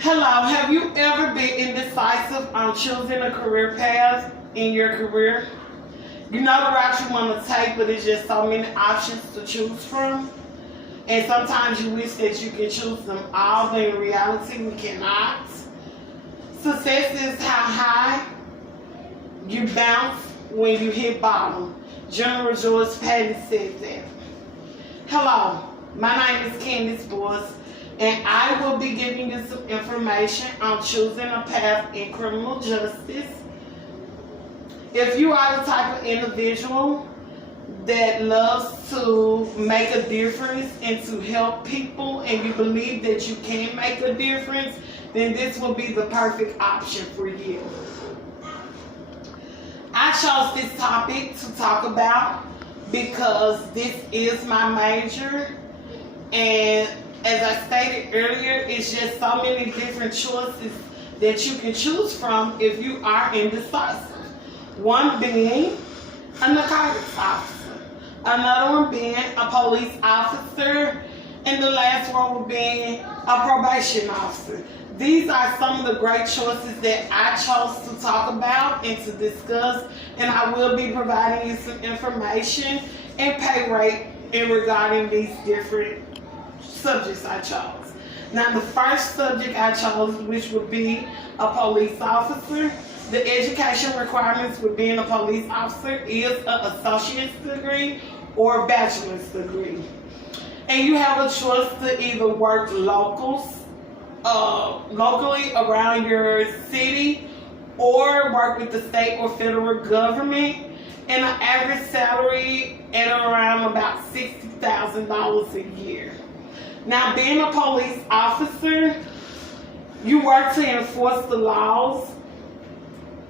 Hello, have you ever been indecisive on choosing a career path in your career? You know the route you want to take, but there's just so many options to choose from. And sometimes you wish that you could choose them all, but in reality, we cannot. Success is how high you bounce when you hit bottom. General George Patton said that. Hello, my name is Candace Boyce, and I will be giving you some information on choosing a path in criminal justice. If you are the type of individual that loves to make a difference and to help people, and you believe that you can make a difference, then this will be the perfect option for you. I chose this topic to talk about because this is my major, and as I stated earlier, it's just so many different choices that you can choose from if you are indecisive. One being a narcotics officer, another one being a police officer, and the last one would be a probation officer. These are some of the great choices that I chose to talk about and to discuss, and I will be providing you some information and pay rate in regarding these different subjects I chose. Now, the first subject I chose, which would be a police officer, the education requirements with being a police officer is an associate's degree or a bachelor's degree. And you have a choice to either work locally around your city or work with the state or federal government, and an average salary at around about $60,000 a year. Now, being a police officer, you work to enforce the laws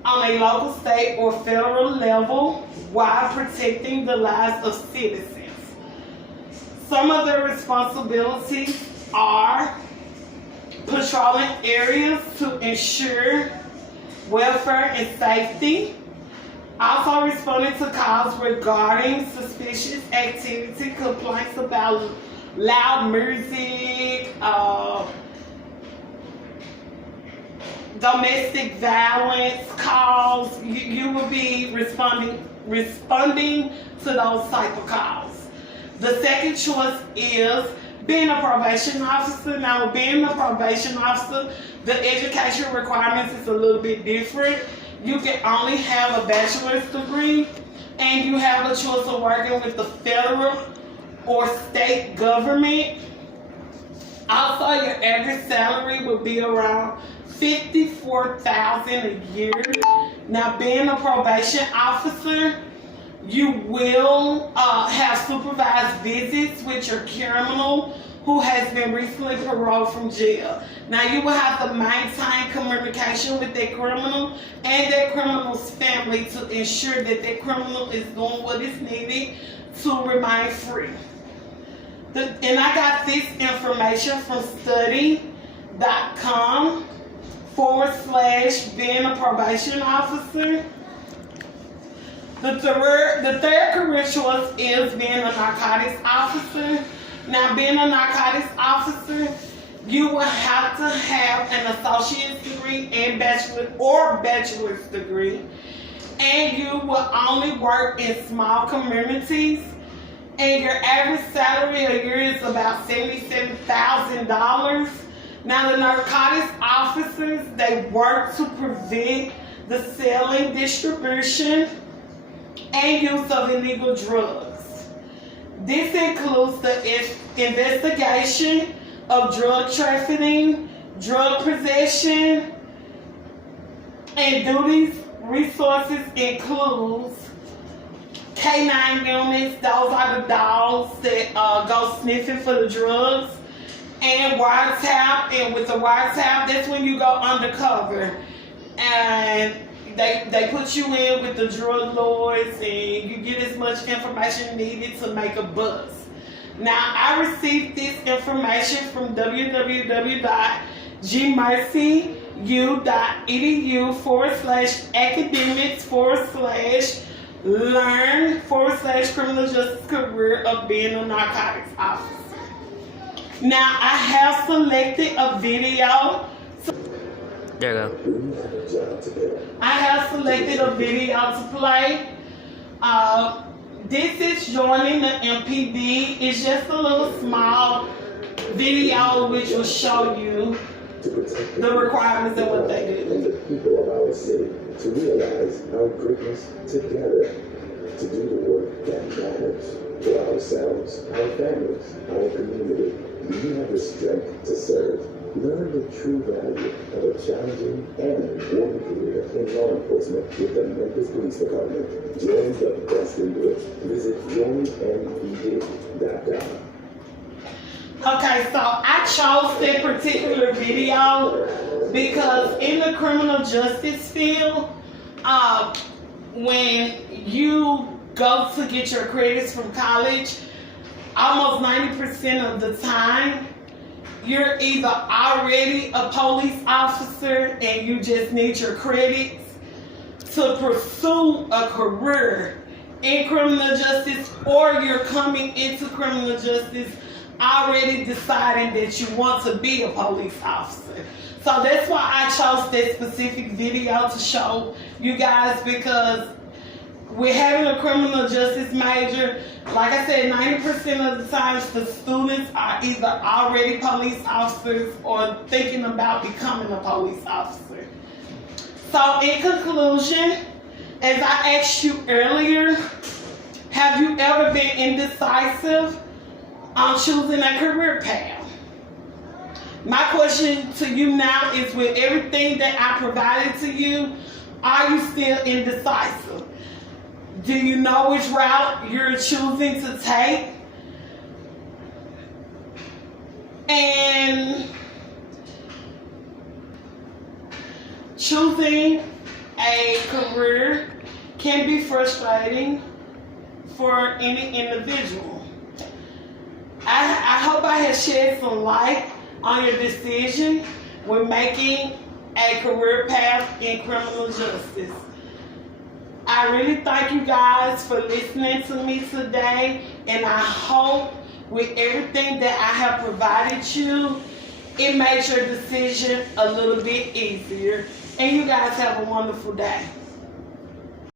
on a local, state, or federal level while protecting the lives of citizens. Some of the responsibilities are patrolling areas to ensure welfare and safety, also responding to calls regarding suspicious activity, complaints about loud music, domestic violence calls. You will be responding to those type of calls. The second choice is being a probation officer. Now, being a probation officer, the education requirements is a little bit different. You can only have a bachelor's degree, and you have a choice of working with the federal or state government. Also, your average salary will be around $54,000 a year. Now, being a probation officer, you will have supervised visits with your criminal who has been recently paroled from jail. Now, you will have to maintain communication with that criminal and that criminal's family to ensure that that criminal is doing what is needed to remain free. And I got this information from study.com/being a probation officer. The third career choice is being a narcotics officer. Now, being a narcotics officer, you will have to have an associate's degree and bachelor's degree, and you will only work in small communities. And your average salary a year is about $77,000. Now, the narcotics officers, they work to prevent the selling, distribution, and use of illegal drugs. This includes the investigation of drug trafficking, drug possession, and duties. Resources includes K9 units. Those are the dogs that go sniffing for the drugs, and wiretap. And with the wiretap, that's when you go undercover, and they put you in with the drug lords, and you get as much information needed to make a buzz. Now, I received this information from www.gmercyU.edu/academics/learn/criminal justice career of being a narcotics officer. Now, I have selected a video There you Do you have a job today? I have selected a video to play. This is joining the MPD. It's just a little small video which will show you To protect the requirements and what they do. and the people of our city, to realize our greatness together, to do the work that matters for ourselves, our families, our community. Do you have the strength to serve? Learn the true value of a challenging and rewarding career in law enforcement with the Memphis Police Department. Join the best in it. Visit joinmpd.com. Okay, so I chose that particular video because in the criminal justice field, when you go to get your credits from college, almost 90% of the time, you're either already a police officer and you just need your credits to pursue a career in criminal justice, or you're coming into criminal justice already deciding that you want to be a police officer. So that's why I chose that specific video to show you guys, because we're having a criminal justice major. Like I said, 90% of the times the students are either already police officers or thinking about becoming a police officer. So in conclusion, as I asked you earlier, have you ever been indecisive on choosing a career path? My question to you now is, with everything that I provided to you, are you still indecisive? Do you know which route you're choosing to take? And choosing a career can be frustrating for any individual. I hope I have shed some light on your decision when making a career path in criminal justice. I really thank you guys for listening to me today, and I hope with everything that I have provided you, it made your decision a little bit easier. And you guys have a wonderful day.